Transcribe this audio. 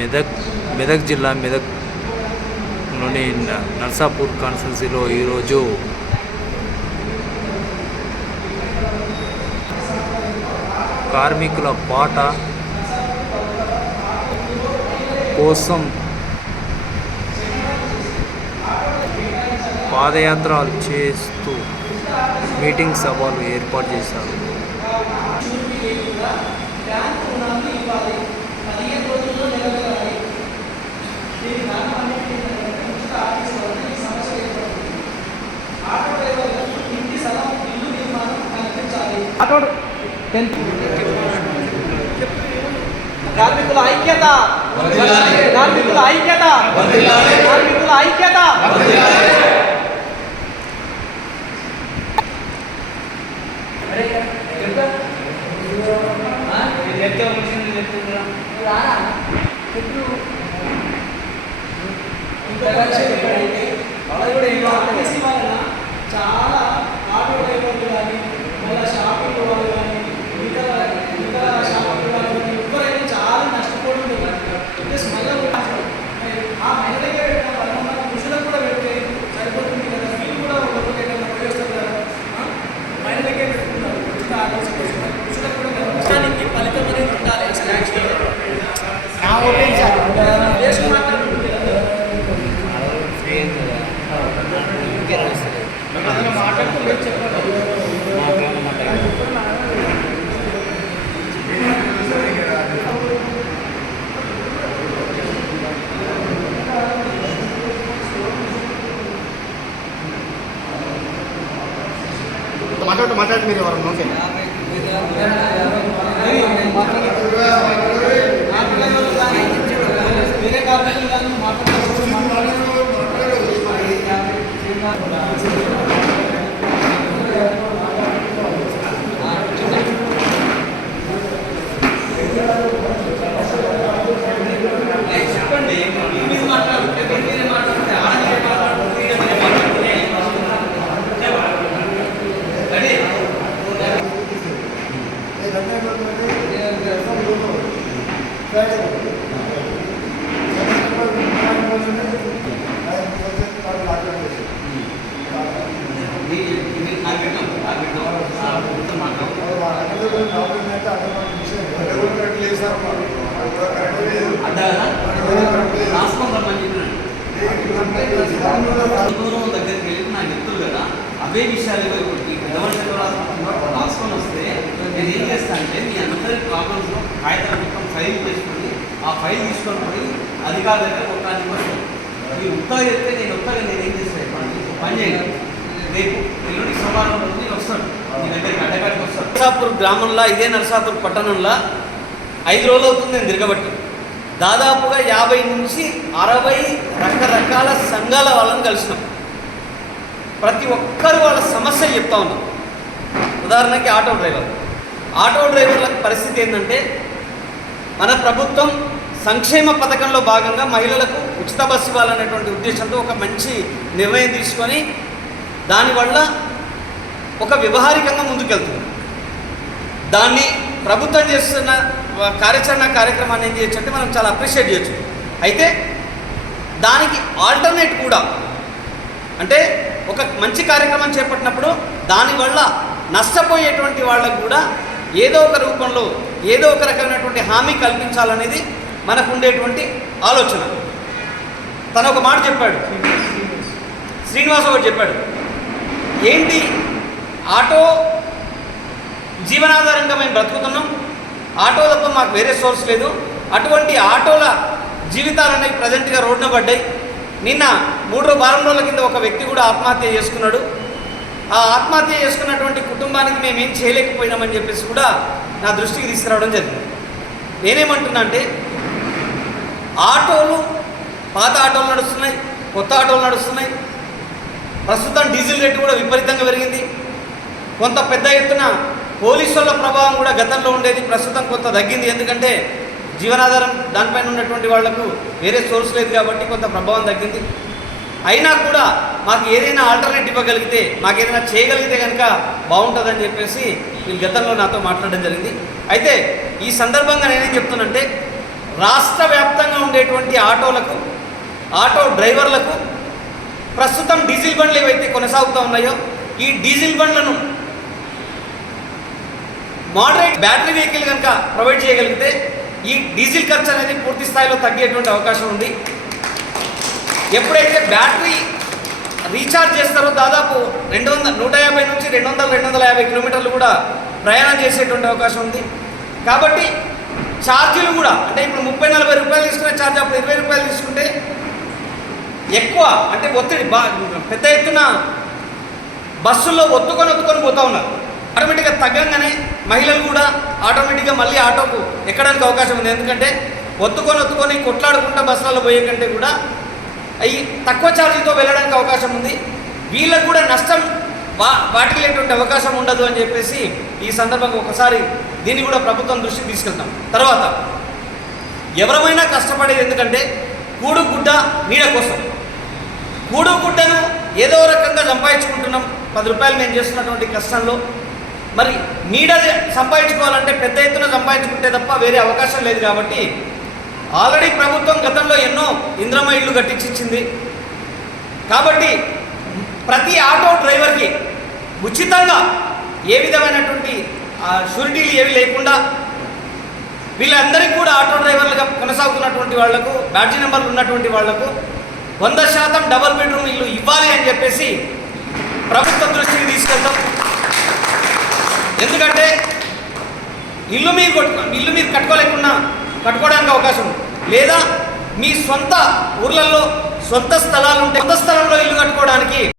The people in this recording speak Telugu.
మెదక్ జిల్లా మెదక్లోని నర్సాపూర్ కాన్స్టిట్యున్సీలో ఈరోజు కార్మికుల పాట కోసం పాదయాత్ర చేస్తూ మీటింగ్ సభలు ఏర్పాటు చేశారు. కార్మికుల ఐక్యత, కార్మికుల ఐక్యత, కార్మికుల ఐక్యత. చాలా ఆటో డ్రైవర్లు కానీ మళ్ళీ షాపింగ్ వాళ్ళు కానీ మిగతా షాపింగ్ వాళ్ళు కానీ ఎవరైనా చాలా నష్టపోతుంటారు. ప్లస్ మళ్ళీ ఆ మహిళలకే పురుషులకు కూడా పెడితే సరిపోతుంది కదా, ఫీల్ కూడా ఒకరికి వస్తుంది కదా, మహిళలకే పెట్టుకుంటారు. పురుషులకు కూడా కష్టానికి ఫలితం అనేది ఉండాలి. మాట్లాడి మీరు ఎవరు ఓకే వేరే కార్మికులు కానీ చెప్పండి, మీరు మాట్లాడుతుంటే మీరే మాట్లాడితే దగ్గరికి వెళ్ళి నాకు చెప్తారు కదా, అవే విషయాలు రాసుకొని వస్తే నేను ఏం చేస్తాను అంటే మీ అందరి ప్రాబ్లమ్స్లో కాగితాలు మొత్తం ఫైల్ చేసుకొని ఆ ఫైల్ తీసుకొని పోయి అధికారుల దగ్గర కొట్టాలని కోసం మీరు ఉత్తగా చెప్తే నేను ఏం చేస్తాను పని చేయండి. రేపు ఎల్లుండి సోమవారం రోజు నేను వస్తాను, మీ దగ్గరికి అడ్డగాడికి వస్తాను. నర్సాపూర్ గ్రామంలో ఇదే నర్సాపూర్ పట్టణంలో 5 రోజులు అవుతుంది నేను తిరగబట్టి. దాదాపుగా 50 నుంచి 60 రకరకాల సంఘాల వాళ్ళని కలిసినాం. ప్రతి ఒక్కరు వాళ్ళ సమస్యలు చెప్తా ఉన్నారు. ఉదాహరణకి ఆటో డ్రైవర్ల పరిస్థితి ఏంటంటే, మన ప్రభుత్వం సంక్షేమ పథకంలో భాగంగా మహిళలకు ఉచిత బస్సు ఇవ్వాలనేటువంటి ఉద్దేశంతో ఒక మంచి నిర్ణయం తీసుకొని దానివల్ల ఒక వ్యవహారికంగా ముందుకెళ్తుంది. దాన్ని ప్రభుత్వం చేస్తున్న కార్యక్రమాన్ని ఏం చేయొచ్చు అంటే మనం చాలా అప్రిషియేట్ చేయొచ్చు. అయితే దానికి ఆల్టర్నేట్ కూడా అంటే ఒక మంచి కార్యక్రమం చేపట్టినప్పుడు దానివల్ల నష్టపోయేటువంటి వాళ్ళకు కూడా ఏదో ఒక రూపంలో ఏదో ఒక రకమైనటువంటి హామీ కల్పించాలనేది మనకు ఉండేటువంటి ఆలోచన. తను ఒక మాట చెప్పాడు, శ్రీనివాస గారు చెప్పాడు, ఏంటి ఆటో జీవనాధారంగా మేము బ్రతుకుతున్నాం, ఆటో తప్ప మాకు వేరే సోర్స్ లేదు. అటువంటి ఆటోల జీవితాలు అనేవి ప్రజెంట్గా రోడ్డున పడ్డాయి. నిన్న 3 వారం రోజుల కింద ఒక వ్యక్తి కూడా ఆత్మహత్య చేసుకున్నాడు. ఆ ఆత్మహత్య చేసుకున్నటువంటి కుటుంబానికి మేమేం చేయలేకపోయినామని చెప్పేసి కూడా నా దృష్టికి తీసుకురావడం జరిగింది. నేనేమంటున్నా అంటే ఆటోలు, పాత ఆటోలు నడుస్తున్నాయి, కొత్త ఆటోలు నడుస్తున్నాయి. ప్రస్తుతం డీజిల్ రేటు కూడా విపరీతంగా పెరిగింది. కొంత పెద్ద ఎత్తున పోలీసుల ప్రభావం కూడా గతంలో ఉండేది, ప్రస్తుతం కొంత తగ్గింది. ఎందుకంటే జీవనాధారం దానిపైన ఉన్నటువంటి వాళ్లకు వేరే సోర్స్ లేదు కాబట్టి కొంత ప్రభావం తగ్గింది. అయినా కూడా మాకు ఏదైనా ఆల్టర్నేటివ్ ఇవ్వగలిగితే, మాకు ఏదైనా చేయగలిగితే కనుక బాగుంటుందని చెప్పేసి వీళ్ళు గతంలో నాతో మాట్లాడడం జరిగింది. అయితే ఈ సందర్భంగా నేనేం చెప్తున్నానంటే, రాష్ట్ర వ్యాప్తంగా ఉండేటువంటి ఆటోలకు, ఆటో డ్రైవర్లకు ప్రస్తుతం డీజిల్ బండ్లు ఏవైతే కొనసాగుతూ ఉన్నాయో ఈ డీజిల్ బండ్లను మోడరేట్ బ్యాటరీ వెహికల్ కనుక ప్రొవైడ్ చేయగలిగితే ఈ డీజిల్ ఖర్చు అనేది పూర్తి స్థాయిలో తగ్గేటువంటి అవకాశం ఉంది. ఎప్పుడైతే బ్యాటరీ రీఛార్జ్ చేస్తారో దాదాపు 150 నుంచి 250 కిలోమీటర్లు కూడా ప్రయాణం చేసేటువంటి అవకాశం ఉంది. కాబట్టి ఛార్జీలు కూడా అంటే ఇప్పుడు 30-40 రూపాయలు తీసుకునే ఛార్జ్ అప్పుడు 20 రూపాయలు తీసుకుంటే ఎక్కువ అంటే ఒత్తిడి పెద్ద ఎత్తున బస్సుల్లో ఒత్తుకొని పోతూ ఉన్నారు. ఆటోమేటిక్గా తగ్గంగానే మహిళలు కూడా ఆటోమేటిక్గా మళ్ళీ ఆటోకు ఎక్కడానికి అవకాశం ఉంది. ఎందుకంటే ఒత్తుకొని కొట్లాడుకుంటూ బస్సులలో పోయే కంటే కూడా అవి తక్కువ ఛార్జీతో వెళ్ళడానికి అవకాశం ఉంది. వీళ్ళకు కూడా నష్టం వాటిల్లేటువంటి అవకాశం ఉండదు అని చెప్పేసి ఈ సందర్భంగా ఒకసారి దీన్ని కూడా ప్రభుత్వం దృష్టికి తీసుకెళ్తాం. తర్వాత ఎవరమైనా కష్టపడేది ఎందుకంటే కూడు గుడ్డ నీడ కోసం. కూడు గుడ్డను ఏదో రకంగా సంపాదించుకుంటున్నాం. 10 రూపాయలు మేము చేస్తున్నటువంటి కష్టంలో మరి నీడ సంపాదించుకోవాలంటే పెద్ద ఎత్తున సంపాదించుకుంటే తప్ప వేరే అవకాశం లేదు. కాబట్టి ఆల్రెడీ ప్రభుత్వం గతంలో ఎన్నో ఇంద్రమ్మ ఇళ్ళు కట్టించింది. కాబట్టి ప్రతి ఆటో డ్రైవర్కి ఉచితంగా ఏ విధమైనటువంటి షూరిటీలు ఏవి లేకుండా వీళ్ళందరికీ కూడా ఆటో డ్రైవర్లుగా కొనసాగుతున్నటువంటి వాళ్లకు, బ్యాడ్జీ నెంబర్లు ఉన్నటువంటి వాళ్లకు 100% డబుల్ బెడ్రూమ్ ఇల్లు ఇవ్వాలి అని చెప్పేసి ప్రభుత్వం దృష్టికి తీసుకెళ్తాం. ఎందుకంటే ఇల్లు మీరు కట్టుకోవడానికి అవకాశం ఉంది. లేదా మీ సొంత ఊర్లలో సొంత స్థలాలు ఉంటే సొంత స్థలంలో ఇల్లు కట్టుకోవడానికి